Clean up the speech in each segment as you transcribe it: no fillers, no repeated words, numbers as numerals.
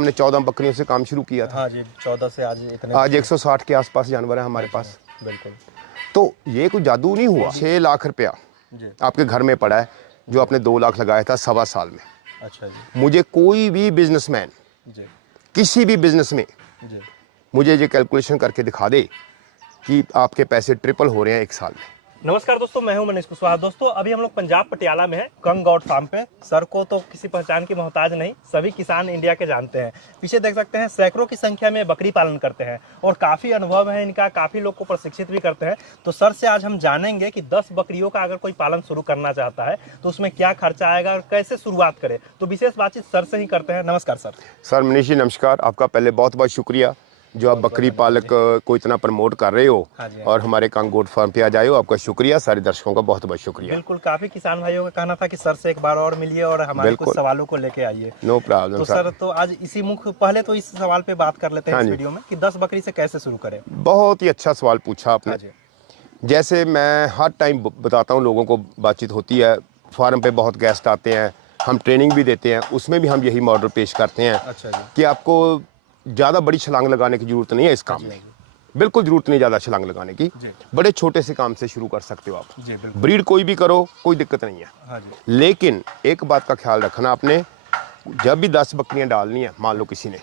हमने 14 बकरियों से काम शुरू किया था। हाँ जी, 14 से आज इतने, आज 160 के आसपास जानवर हैं हमारे पास। बिल्कुल। तो ये कोई जादू नहीं हुआ। 6 लाख रुपया आपके घर में पड़ा है जो आपने 2 लाख लगाया था 1.25 साल में। अच्छा जी। मुझे कोई भी बिजनेसमैन किसी भी बिजनेस में मुझे ये कैलकुलेशन करके दिखा दे कि आपके पैसे ट्रिपल हो रहे हैं 1 साल में। नमस्कार दोस्तों, मैं हूं मनीष कुशवाहा। दोस्तों अभी हम लोग पंजाब पटियाला में हैं, कंग गॉड फार्म पे। सर को तो किसी पहचान की मोहताज नहीं, सभी किसान इंडिया के जानते हैं। पीछे देख सकते हैं सैकड़ों की संख्या में बकरी पालन करते हैं और काफ़ी अनुभव है इनका, काफ़ी लोग को प्रशिक्षित भी करते हैं। तो सर से आज हम जानेंगे कि 10 बकरियों का अगर कोई पालन शुरू करना चाहता है तो उसमें क्या खर्चा आएगा और कैसे शुरुआत करे। तो विशेष बातचीत सर से ही करते हैं। नमस्कार सर। सर मनीष जी नमस्कार। आपका पहले बहुत बहुत शुक्रिया जो आप बकरी पालक को इतना प्रमोट कर रहे हो और हमारे कंग गॉड फार्म पे आ जाए हो। आपका शुक्रिया, सारे दर्शकों का बहुत बहुत शुक्रिया। बिल्कुल, काफी किसान भाइयों का कहना था कि सर से एक बार और मिलिए और हमारे कुछ सवालों को लेके आइए। No problem. तो सर तो आज इसी मुख्य पहले तो इस सवाल पे बात कर लेते हैं इस वीडियो में कि 10 बकरी से कैसे शुरू करें। बहुत ही अच्छा सवाल पूछा आपने। जैसे मैं हर टाइम बताता हूँ, लोगों को बातचीत होती है, फार्म पे बहुत गेस्ट आते हैं, हम ट्रेनिंग भी देते हैं, उसमें भी हम यही मॉडल पेश करते हैं कि आपको ज़्यादा बड़ी छलांग लगाने की जरूरत नहीं है इस काम में। बिल्कुल जरूरत नहीं ज़्यादा छलांग लगाने की, बड़े छोटे से काम से शुरू कर सकते हो आप। ब्रीड कोई भी करो, कोई दिक्कत नहीं है। लेकिन एक बात का ख्याल रखना आपने, जब भी 10 बकरियां डालनी है मान लो किसी ने,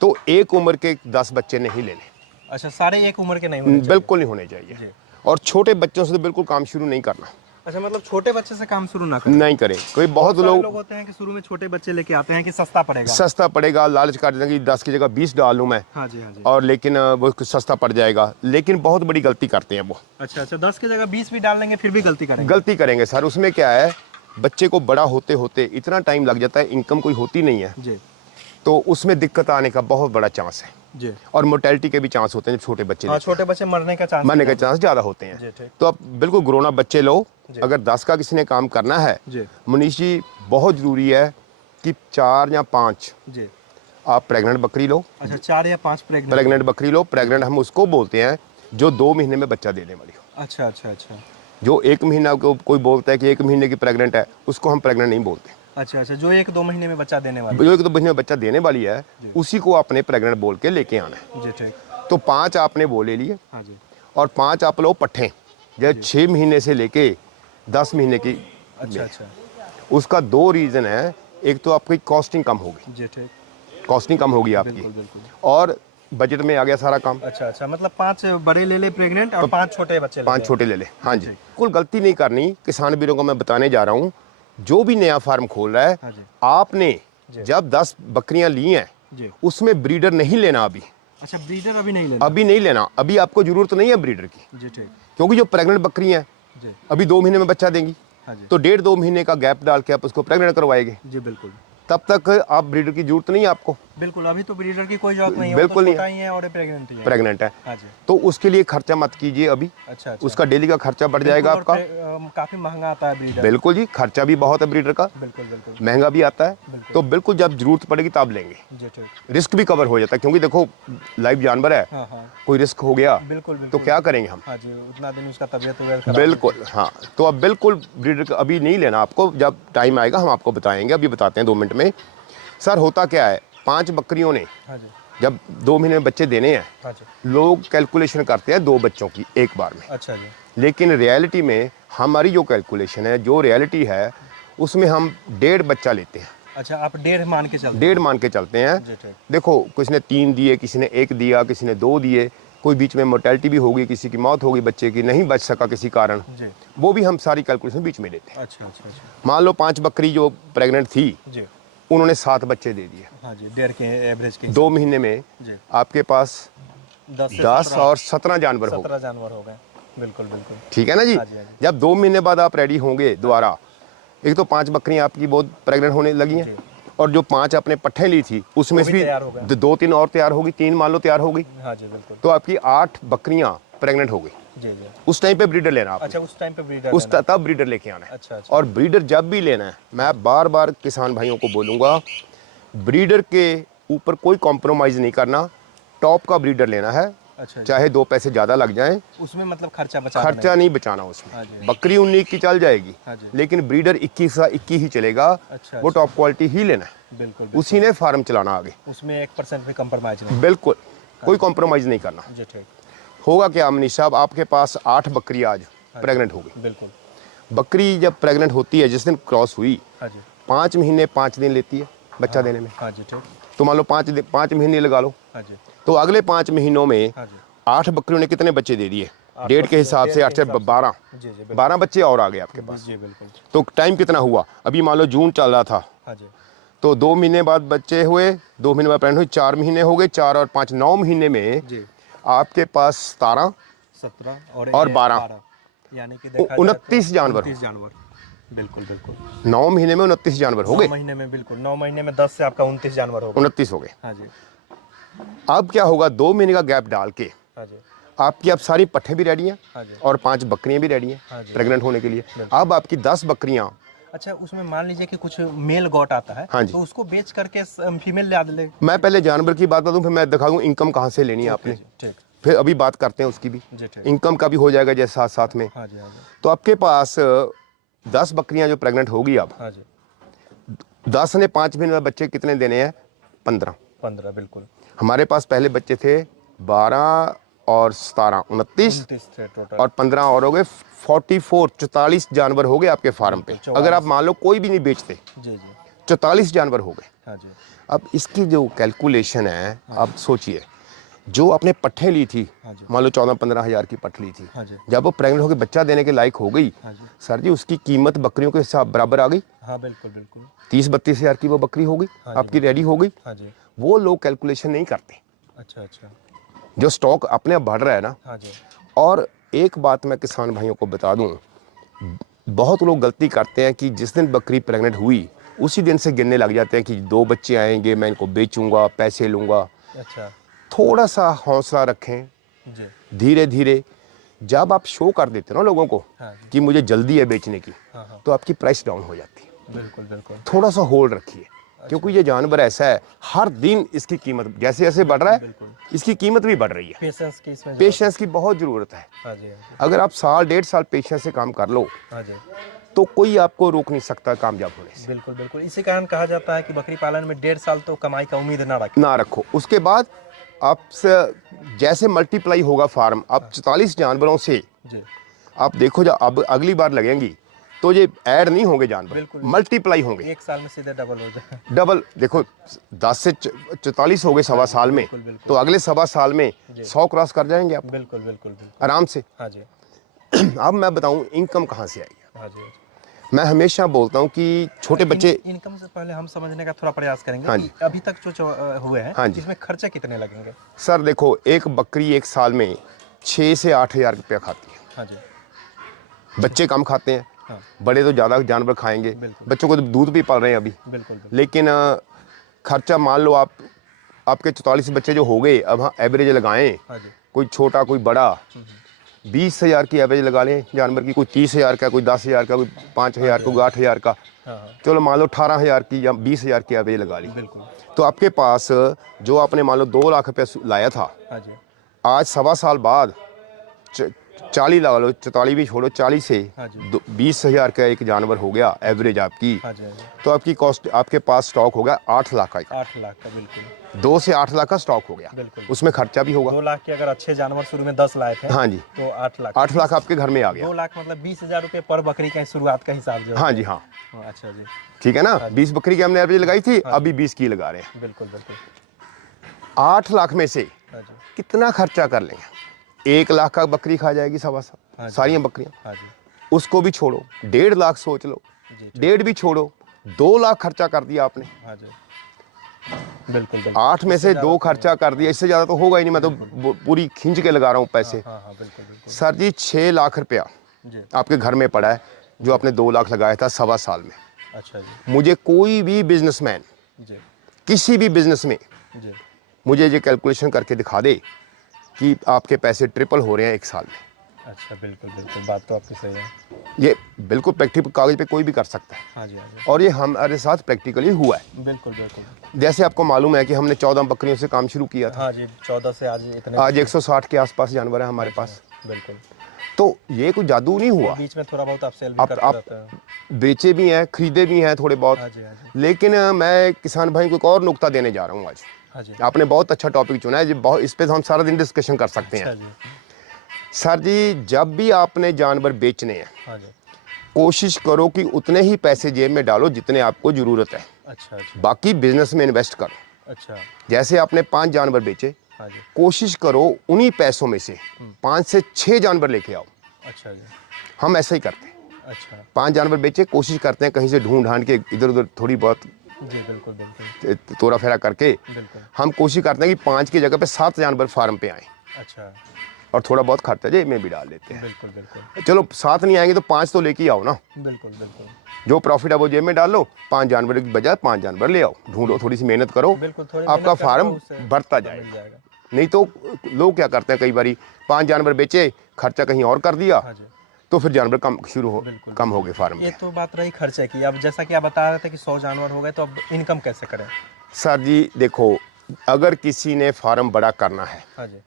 तो एक उम्र के 10 बच्चे नहीं लेने। अच्छा, सारे एक उम्र के नहीं होने चाहिए? बिल्कुल नहीं होने चाहिए। और छोटे बच्चों से तो बिल्कुल काम शुरू नहीं करना। अच्छा, मतलब छोटे बच्चे से काम शुरू ना करें? नहीं करें। कोई बहुत लोग होते हैं कि शुरू में छोटे बच्चे लेके आते हैं कि सस्ता पड़ेगा, लालच कर देंगे कि 10 की जगह 20 डाल लूं मैं। हाँ जी, हाँ जी। और लेकिन वो सस्ता पड़ जाएगा, लेकिन बहुत बड़ी गलती करते हैं वो। अच्छा, 10 की जगह 20 भी डाल लेंगे फिर भी गलती करेंगे सर। उसमें क्या है, बच्चे को बड़ा होते होते इतना टाइम लग जाता है, इनकम कोई होती नहीं है जी। तो उसमें दिक्कत आने का बहुत बड़ा चांस है जी। और मोर्टेलिटी के भी चांस होते हैं जब छोटे बच्चे छोटे बच्चे मरने का चांस ज़्यादा होते हैं। तो आप बिल्कुल ग्रोन अप बच्चे लो। अगर 10 का किसी ने काम करना है मनीष जी, बहुत ज़रूरी है कि 4 या 5 आप प्रेग्नेंट बकरी लो। अच्छा, 4 या 5 प्रेग्नेंट बकरी लो। प्रेग्नेंट हम उसको बोलते हैं जो 2 महीने में बच्चा देने वाली हो। अच्छा अच्छा अच्छा। जो 1 महीना को कोई बोलता है कि 1 महीने की प्रेग्नेंट है, उसको हम प्रेग्नेंट नहीं बोलते। अच्छा अच्छा, जो 1-2 महीने में बच्चा देने वाली, जो 1-2 महीने में बच्चा देने वाली है, उसी को आपने प्रेग्नेंट बोल के लेके आना है जी। ठीक। तो 5 आपने वो ले लिए। हाँ जी। और 5 आप लो पट्ठे, जो 6 महीने से लेके 10 महीने की। अच्छा अच्छा। उसका 2 रीज़न है। एक तो आपकी कॉस्टिंग कम होगी जी। ठीक। कॉस्टिंग कम होगी आपकी। बिल्कुल बिल्कुल। और बजट में आ गया सारा काम। अच्छा अच्छा, मतलब 5 बड़े ले ले प्रेग्नेंट और 5 छोटे बच्चे ले। 5 छोटे ले ले। हाँ जी। कुल गलती नहीं करनी। किसान वीरों को मैं बताने जा रहा हूँ, जो भी नया फार्म खोल रहा है, आपने जब 10 बकरियां ली हैं उसमें ब्रीडर नहीं लेना अभी। अच्छा, ब्रीडर अभी नहीं लेना? अभी नहीं लेना। अभी आपको जरूरत नहीं है ब्रीडर की जी। ठीक। क्योंकि जो प्रेग्नेंट बकरियां हैं अभी 2 महीने में बच्चा देंगी। तो 1.5-2 महीने का गैप डाल के आप उसको प्रेग्नेंट करवाएंगे जी। बिल्कुल। तब तक आप ब्रीडर की जरूरत नहीं है आपको। बिल्कुल, अभी तो ब्रीडर की कोई जरूरत नहीं है। बिल्कुल नहीं है और प्रेग्नेंट है। तो उसके लिए खर्चा मत कीजिए अभी। अच्छा। उसका डेली का खर्चा बढ़ जाएगा आपका। काफी महंगा आता है ब्रीडर। बिल्कुल जी, खर्चा भी बहुत है ब्रीडर का। बिल्कुल बिल्कुल। महंगा भी आता है। तो बिल्कुल जब जरूरत पड़ेगी तब लेंगे। रिस्क भी कवर हो जाता है, क्योंकि देखो लाइव जानवर है। कोई रिस्क हो गया तो क्या करेंगे हम। उतना दिन उसका तबियत। बिल्कुल। हाँ, तो अब बिल्कुल ब्रीडर अभी नहीं लेना आपको। जब टाइम आएगा हम आपको बताएंगे, अभी बताते हैं 2 मिनट में। सर होता क्या है, 5 बकरियों ने जब 2 महीने में बच्चे देने हैं, लोग कैलकुलेशन करते हैं 2 बच्चों की एक बार में। अच्छा जी। लेकिन रियलिटी में हमारी जो कैलकुलेशन है, जो रियलिटी है, उसमें हम 1.5 बच्चा लेते हैं। अच्छा, आप 1.5 मान के चलते हैं? 1.5 मान के चलते हैं। देखो, किसी ने 3 दिए, किसी ने 1 दिया, किसी ने 2 दिए, कोई बीच में मोर्टेलिटी भी होगी, किसी की मौत होगी, बच्चे की नहीं बच सका किसी कारण, वो भी हम सारी कैलकुलेशन बीच में लेते हैं। अच्छा अच्छा अच्छा। मान लो 5 बकरी जो प्रेग्नेंट थी, उन्होंने 7 बच्चे दे दिए। हाँ जी, 1.5 के एवरेज के। 2 महीने में आपके पास 10 और 17 जानवर हो गए। बिल्कुल बिल्कुल। ठीक है ना जी। जब 2 महीने बाद आप रेडी होंगे दोबारा, एक तो 5 बकरियां आपकी बहुत प्रेग्नेंट होने लगी हैं, और जो 5 आपने पट्ठे ली थी उसमें भी 2-3 और तैयार होगी, 3 मान लो तैयार होगी। हाँ जी बिल्कुल। तो आपकी 8 बकरियां प्रेग्नेंट हो गई जी जी। उस टाइम पे ब्रीडर लेना आपने। अच्छा, उस टाइम पे ब्रीडर तब ब्रीडर लेके आना है। अच्छा अच्छा। और ब्रीडर जब भी लेना है, मैं बार बार किसान भाइयों को बोलूँगा, ब्रीडर के ऊपर कोई कॉम्प्रोमाइज़ नहीं करना। टॉप का ब्रीडर लेना है। अच्छा। चाहे 2 पैसे ज़्यादा लग जाएं, उसमें मतलब खर्चा नहीं बचाना उसमें। बकरी 19 की चल जाएगी, लेकिन ब्रीडर 21 ही चलेगा। अच्छा, वो टॉप क्वालिटी ही लेना है बिल्कुल उसी ने फार्म चलाना आगे। उसमें 1% भी कंप्रोमाइज नहीं। बिल्कुल कोई कॉम्प्रोमाइज़ नहीं करना। जी ठीक। होगा क्या मनीष साहब, आपके पास 8 बकरी आज प्रेग्नेंट हो गई। बिल्कुल। बकरी जब प्रेग्नेंट होती है, जिस दिन क्रॉस हुई, हाँ जी। 5 महीने 5 दिन लेती है बच्चा देने में। हाँ जी ठीक। तो मान लो 5 महीने लगा लो, हाँ जी। तो अगले 5 महीनों में हाँ जी। 8 बकरियों ने कितने बच्चे दे दिए? 8 डेढ़ के हिसाब से 8 से हिसाब से। 12। जी जी बिल्कुल। 12 बच्चे और आ गए आपके पास। जी बिल्कुल। तो टाइम कितना हुआ? अभी मान लो जून चल रहा था, हाँ जी। तो 2 महीने बाद बच्चे हुए, 2 महीने बाद प्रेग्नेंट हुई, 4 महीने हो गए, 4 और 5 9 महीने में जी। आपके पास 17 17 और 12 यानी कि देखा 29 जानवर। 29 जानवर। बिल्कुल बिल्कुल। 9 महीने में 29 जानवर हो 9 गए। महीने में बिल्कुल 9 महीने में 10 से आपका 29 जानवर होगा। 29 हो गए। हाँ जी। अब क्या होगा? 2 महीने का गैप डाल के हाँ जी। आपकी अब सारी पट्ठे भी रेडी हैं हाँ जी। और 5 बकरियां भी रेडी हैं हाँ जी। प्रेग्नेंट होने के लिए। अब आपकी 10 बकरियां। अच्छा, उसमें मान लीजिए कि कुछ मेल गॉट आता है, हाँ जी। तो उसको बेच करके फीमेल ले ले। मैं पहले जानवर की बात बताऊं, फिर मैं दिखाऊं इनकम कहाँ से लेनी है आपने। ठीक। फिर अभी बात करते हैं उसकी भी, जी ठीक। इनकम का भी हो जाएगा जैसे साथ साथ में। हाँ जी। हाँ जी। तो आपके पास 10 बकरियां जो प्रेग्नेंट होगी अब, हाँ जी। 10 ने 5 महीने में बच्चे कितने देने हैं? 15। 15 बिल्कुल। हमारे पास पहले बच्चे थे 12 और 17 29 29 थे टोटल। और 15 और हो गए 44 जानवर हो गए आपके फार्म पे। 44। अगर आप मान लो कोई भी नहीं बेचते, जी जी। 44 जानवर हो गए। हाँ जी। अब इसकी जो कैलकुलेशन है, अब सोचिए, जो आपने पट्ठे ली थी, हाँ जी। मान लो 14-15 हज़ार की पट्ठ ली थी, हाँ जी। जब वो प्रेग्नेंट होकर बच्चा देने के लायक हो गई, हाँ जी। सर जी उसकी कीमत बकरियों के हिसाब बराबर आ गई। हाँ बिल्कुल बिल्कुल। 30-32 हज़ार की वो बकरी हो गई, हाँ जी। आपकी रेडी हो गई। हाँ जी। वो लोग कैलकुलेशन नहीं करते। अच्छा अच्छा। जो स्टॉक अपने आप बढ़ रहा है ना। हाँ जी। और एक बात मैं किसान भाइयों को बता दूं, बहुत लोग गलती करते हैं कि जिस दिन बकरी प्रेग्नेंट हुई उसी दिन से गिनने लग जाते हैं कि 2 बच्चे आएंगे, मैं इनको बेचूंगा, पैसे लूंगा। अच्छा। थोड़ा सा हौसला रखें, जी। धीरे धीरे। जब आप शो कर देते हो ना लोगों को हाँ जी। कि मुझे जल्दी है बेचने की, हाँ हाँ तो आपकी प्राइस डाउन हो जाती है। बिल्कुल बिल्कुल। थोड़ा सा होल्ड रखिए, क्योंकि ये जानवर ऐसा है, हर दिन इसकी कीमत जैसे जैसे बढ़ रहा है, बिल्कुल। इसकी कीमत भी बढ़ रही है। पेशेंस की इसमें पेशेंस की बहुत ज़रूरत है। हाँ जी। हाँ जी। अगर आप साल 1.5 साल पेशेंस से काम कर लो, हाँ जी। तो कोई आपको रोक नहीं सकता कामयाब होने से। बिल्कुल बिल्कुल। इसी कारण कहा जाता है कि बकरी पालन में 1.5 साल तो कमाई का उम्मीद ना रखें। ना रखो, उसके बाद आपसे जैसे मल्टीप्लाई होगा फार्म, आप 44 जानवरों से जी। आप देखो, जब अब अगली बार लगेंगी तो ये ऐड नहीं होंगे जानवर, बिल्कुल। मल्टीप्लाई होंगे। 1 साल में सीधे डबल हो जाए। डबल। देखो 10 से 44 हो गए सवा साल में, बिल्कुल, बिल्कुल। तो अगले सवा साल में 100 क्रॉस कर जाएंगे आप बिल्कुल बिल्कुल बिल्कुल। आराम से। हाँ जी। अब मैं बताऊं इनकम कहाँ से आएगी। हाँ जी। मैं हमेशा बोलता हूं कि छोटे बच्चे, इनकम से पहले हम समझने का थोड़ा प्रयास करेंगे। हाँ जी। कि अभी तक जो हुए हैं, हाँ जी। इसमें खर्चे कितने लगेंगे? सर देखो, एक बकरी एक साल में 6 से 8 हज़ार रुपया खाती है। हाँ जी। बच्चे कम खाते हैं, हाँ। बड़े तो ज़्यादा जानवर खाएंगे। बिल्कुल। बच्चों को तो दूध भी पाल रहे हैं अभी। बिल्कुल बिल्कुल। लेकिन खर्चा मान लो आपके 44 बच्चे जो हो गए, अब हाँ एवरेज लगाएं, हाँ जी। कोई छोटा कोई बड़ा, 20 हज़ार की एवरेज लगा लें जानवर की। कोई 30 हज़ार का, कोई 10 हज़ार का, कोई 5 हज़ार का, कोई 8 हज़ार का। हाँ हाँ चलो मान लो 18 हज़ार की या 20 हज़ार की एवरेज लगा ली। बिल्कुल। तो आपके पास जो आपने मान लो 2 लाख रुपये लाया था, हाँ जी। आज सवा साल बाद 40 लगा लो, 44 भी छोड़ो, 40 से हाँ जी। 20 हज़ार का एक जानवर हो गया एवरेज आपकी। हाँ जी। हाँ जी। तो आपकी कॉस्ट, आपके पास स्टॉक हो गया 8 लाख का। 8 लाख का बिल्कुल। 2 से 8 लाख का स्टॉक हो गया, बिल्कुल। उसमें खर्चा भी होगा। 2 लाख के अगर अच्छे जानवर शुरू में 10 लाए थे, हाँ जी, तो 8 लाख। 8 लाख आपके घर में आ गया। 2 लाख मतलब 20,000 रुपये पर बकरी का शुरुआत का हिसाब जो है। हाँ जी, हाँ अच्छा जी। ठीक है ना। 20 बकरी की हमने एवरेज लगाई थी, अभी 20 की लगा रहे हैं। बिल्कुल बिल्कुल। 8 लाख में से हाँ जी। कितना खर्चा कर लेंगे? 1 लाख का बकरी खा जाएगी सवा साल, हाँ जी। सारी बकरियां। हाँ जी। उसको भी छोड़ो, 1.5 लाख सोच लो, जी। 1.5 भी छोड़ो, 2 लाख खर्चा कर दिया आपने। हाँ जी। बिल्कुल बिल्कुल। 8 में से 2 खर्चा कर दिया, इससे ज़्यादा तो होगा ही नहीं। मैं तो पूरी खींच के लगा रहा हूँ पैसे। हाँ हाँ बिल्कुल बिल्कुल। सर जी 6 लाख रुपया जी। आपके घर में पड़ा है, जो आपने 2 लाख लगाया था सवा साल में। अच्छा जी। मुझे कोई भी बिजनेसमैन जी। किसी भी बिजनेस में जी। मुझे ये कैलकुलेशन करके दिखा दे कि आपके पैसे ट्रिपल हो रहे हैं 1 साल में। अच्छा बिल्कुल बिल्कुल, बात तो आपकी सही है। ये बिल्कुल प्रैक्टिकल कागज पे कोई भी कर सकता है, हाँ जी। हाँ जी। और ये हमारे साथ प्रैक्टिकली हुआ है। बिल्कुल बिल्कुल। जैसे आपको मालूम है कि हमने 14 बकरियों से काम शुरू किया था। हाँ जी, 14 से आज इतने। आज 160 के आसपास जानवर है हमारे पास। बिल्कुल। तो ये कोई जादू नहीं हुआ। बीच में थोड़ा बहुत आप सेल भी करते रहते हैं। बेचे भी हैं, खरीदे भी हैं थोड़े बहुत। हाँ जी, हाँ जी। लेकिन मैं किसान भाई को एक और नुक्ता देने जा रहा हूँ आज। हाँ जी। आपने बहुत अच्छा टॉपिक चुना है, बहुत इस पे तो हम सारा दिन डिस्कशन कर सकते अच्छा हैं। जी। सर जी, जब भी आपने जानवर बेचने हैं, हाँ जी। कोशिश करो कि उतने ही पैसे जेब में डालो जितने आपको ज़रूरत है। अच्छा अच्छा। बाकी बिजनेस में इन्वेस्ट करो। अच्छा। जैसे आपने 5 जानवर बेचे, हाँ जी। कोशिश करो उन्हीं पैसों में से 5 से 6 जानवर लेके आओ। अच्छा जी। हम ऐसा ही करते हैं। अच्छा। 5 जानवर बेचे, कोशिश करते हैं कहीं से ढूंढ ढांड के इधर उधर थोड़ी बहुत जी बिल्कुल बिल्कुल तोड़ा फेरा करके बिल्कुल। हम कोशिश करते हैं कि 5 की जगह पे 7 जानवर फार्म पे आए, अच्छा। और थोड़ा बहुत खर्चा जेब में भी डाल देते हैं। बिल्कुल बिल्कुल चलो 7 नहीं आएंगे तो 5 तो लेके ही आओ ना। बिल्कुल बिल्कुल जो प्रॉफिट है वो जेब में डाल लो, 5 जानवर की बजाय 5 जानवर ले आओ, ढूंढो, थोड़ी सी मेहनत करो, बिल्कुल। थोड़ी आपका मेहनत करो फार्म तो उससे बढ़ता मिल जाएगा। जाएगा। नहीं तो लोग क्या करते हैं, कई बारी 5 जानवर बेचे, खर्चा कहीं और कर दिया, हाँ जी। तो फिर जानवर बिल्कुल, कम हो गए फार्म ये पे। तो बात रही खर्चे की। अब जैसा कि आप बता रहे थे कि 100 जानवर हो गए, तो अब इनकम कैसे करें? सर जी देखो, अगर किसी ने फार्म बड़ा करना है, हाँ जी।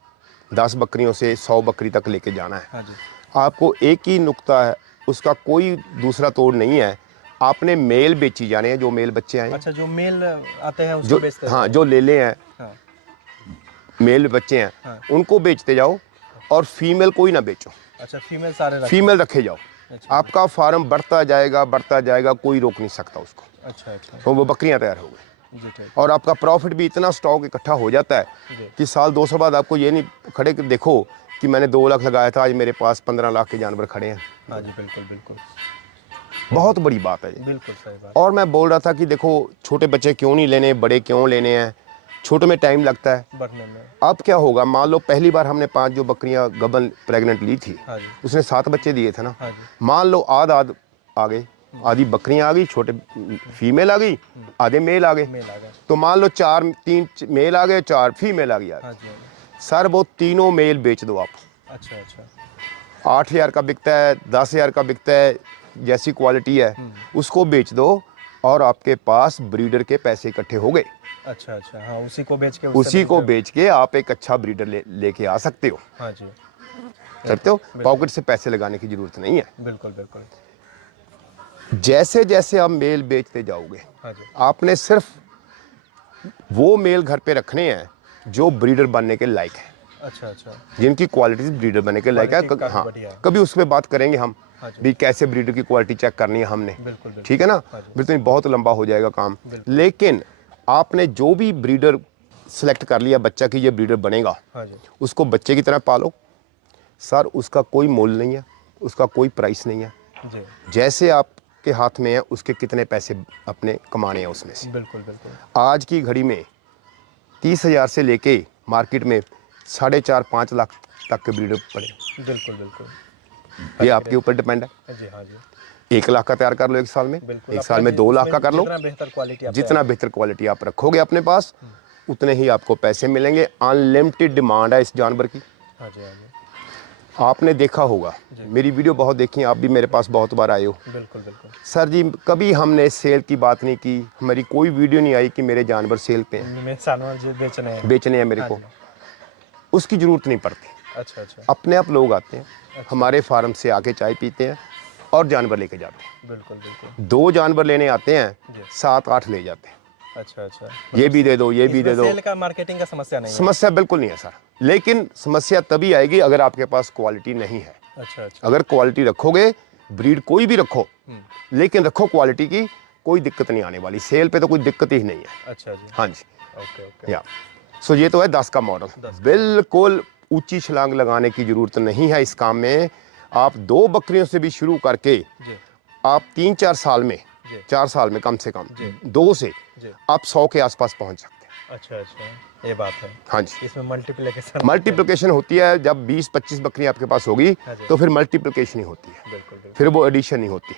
10 बकरियों से 100 बकरी तक लेके जाना है, हाँ जी। आपको एक ही नुक्ता है, उसका कोई दूसरा तोड़ नहीं है। आपने मेल बेची जाने हैं, जो मेल बच्चे आए हैं, अच्छा, जो मेल आते हैं उसको जो बेचते हाँ हैं। जो ले ले हैं, हाँ। मेल बच्चे हैं, हाँ। उनको बेचते जाओ, और फीमेल कोई ना बेचो, अच्छा, फीमेल सारे रखते हैं। फीमेल रखे जाओ। अच्छा। आपका फार्म बढ़ता जाएगा, कोई रोक नहीं सकता उसको। अच्छा अच्छा। तो वो बकरियां तैयार हो गई, जी ठीक। और आपका प्रॉफिट भी इतना स्टॉक इकट्ठा हो जाता है जी। कि साल 2 साल बाद आपको ये नहीं खड़े कि देखो कि मैंने 2 लाख लगाया था, आज मेरे पास 15 लाख के जानवर खड़े हैं। हाँ जी बिल्कुल बिल्कुल बहुत बड़ी बात है ये। बिल्कुल सही बात। और मैं बोल रहा था कि देखो, छोटे बच्चे क्यों नहीं लेने, बड़े क्यों लेने हैं, छोटे में टाइम लगता है। बढ़ने में। अब क्या होगा, मान लो पहली बार हमने 5 जो बकरियां गबन प्रेग्नेंट ली थी, हाँ जी। उसने 7 बच्चे दिए थे ना। हाँ जी। मान लो आध आ गए, आधी बकरियां आ गई, छोटे फीमेल आ गई, आधे मेल आ गए, मेल आ गए। तो मान लो 3 मेल आ गए, 4 फीमेल आ गई। हाँ जी। हाँ जी। सर वो तीनों मेल बेच दो आप, अच्छा अच्छा। 8,000 का बिकता है, 10,000 का बिकता है, जैसी क्वालिटी है उसको बेच दो, और आपके पास ब्रीडर के पैसे इकट्ठे हो गए। अच्छा अच्छा। हाँ, उसी को बेच के उसी को बेच के आप एक अच्छा ब्रीडर लेके आ सकते हो, हाँ जी सकते हो। पॉकेट से पैसे लगाने की जरूरत नहीं है। बिल्कुल बिल्कुल। जैसे जैसे आप मेल बेचते जाओगे, हाँ जी। आपने सिर्फ वो मेल घर पे रखने हैं जो ब्रीडर बनने के लायक है, अच्छा अच्छा। जिनकी क्वालिटी ब्रीडर बनने के लायक है। क्वालिटी काफी हाँ, बढ़िया है। कभी उस पर बात करेंगे हम, हाँ जी। भी कैसे ब्रीडर की क्वालिटी चेक करनी है हमने, बिल्कुल बिल्कुल। ठीक है ना। हाँ जी। फिर तो बहुत लंबा हो जाएगा काम। बिल्कुल। लेकिन आपने जो भी ब्रीडर सेलेक्ट कर लिया बच्चा कि ये ब्रीडर बनेगा, हाँ जी। उसको बच्चे की तरह पालो। सर उसका कोई मोल नहीं है, उसका कोई प्राइस नहीं है। जी जैसे आपके हाथ में है, उसके कितने पैसे अपने कमाने हैं उसमें से। बिल्कुल बिल्कुल। आज की घड़ी में 30,000 से लेके मार्केट में 4.5-5 लाख तक के ब्रीडर पड़े। बिल्कुल बिल्कुल। ये आपके ऊपर डिपेंड है। जी हाँ जी 1 लाख का तैयार कर लो एक साल में, बिल्कुल। एक साल में 2 लाख का कर लो। जितना बेहतर क्वालिटी आप जितना बेहतर क्वालिटी आप रखोगे अपने पास, उतने ही आपको पैसे मिलेंगे। अनलिमिटेड डिमांड है इस जानवर की। हाँ जी हाँ जी आपने देखा होगा, मेरी वीडियो बहुत देखी, आप भी मेरे पास बहुत बार आए हो। बिल्कुल बिल्कुल। सर जी कभी हमने सेल की बात नहीं की, हमारी कोई वीडियो नहीं आई कि मेरे जानवर सेल पे हैं, मैं जानवर जो बेचने हैं। बेचने हैं मेरे हाँ को। जी। उसकी ज़रूरत नहीं पड़ती। अच्छा अच्छा। अपने आप लोग आते हैं हमारे फार्म से, आके चाय पीते हैं और जानवर लेके जाते हैं। बिल्कुल बिल्कुल। 2 जानवर लेने आते हैं, जी। 7-8 ले जाते हैं। अच्छा अच्छा। ये भी दे दो, ये भी दे दो। सेल का मार्केटिंग का समस्या नहीं है। समस्या बिल्कुल नहीं है सर, लेकिन समस्या तभी आएगी अगर आपके पास क्वालिटी नहीं है। अच्छा अच्छा। अगर क्वालिटी रखोगे, ब्रीड कोई भी रखो, लेकिन रखो क्वालिटी की, कोई दिक्कत नहीं आने वाली। सेल पे तो कोई दिक्कत ही नहीं है। अच्छा जी। हाँ जी। Okay okay. या सो ये तो है 10 का मॉडल। बिल्कुल ऊंची छलांग लगाने की जरूरत नहीं है इस काम में। आप 2 बकरियों से भी शुरू करके जी आप 3-4 साल में, जी। 4 साल में कम से कम जी। 2 से जी। आप 100 के आसपास पहुंच सकते हैं। अच्छा अच्छा, ये बात है। हाँ जी। इसमें मल्टीप्लिकेशन मल्टीप्लिकेशन होती है। जब 20-25 बकरियां आपके पास होगी, हाँ जी। तो फिर मल्टीप्लिकेशन ही होती है, बिल्कुल बिल्कुल। फिर वो एडिशन नहीं होती।